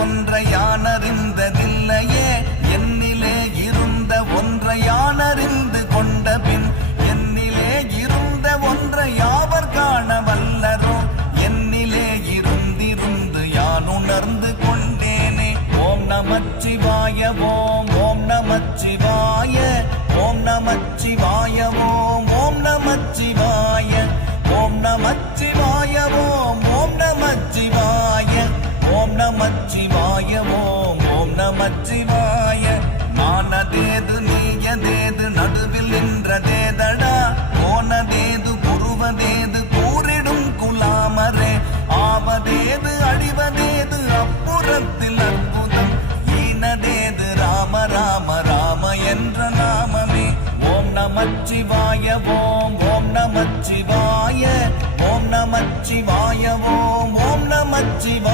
ஒன்றை யான் அறிந்ததில்லையே, என்னிலே இருந்த ஒன்றை யான் அறிந்து கொண்ட பின் என்னிலே இருந்த ஒன்றை யாவர் காண வல்லரோ, என்னிலே இருந்திருந்து யான் உணர்ந்து கொண்டேனே. ஓம் நமச்சிவாய ஓம் ஓம் நமச்சிவாய ஓம் நமச்சிவாய ஓம் ஓம் நமச்சிவாய ஓம் நமச்சிவாய ஓம் ஓம் நமச்சிவாய ஓம் நமச்சிவாய ஓம் ஓம் நமச்சிவாய. நானதேது நீயதேது நடுவில் நின்றதேதடா, போனதேது புருவதேது கூறிடும் குலாமரே, ஆவதேது அழிவதேது அப்புறத்தில் அற்புதம், ஈனதேது ராம ராம ராம என்ற நாமமே. ஓம் நமச்சிவாய ஓம் ஓம் நமச்சிவாய ஓம் நமச்சிவாய ஓம் ஓம் நமச்சிவாய.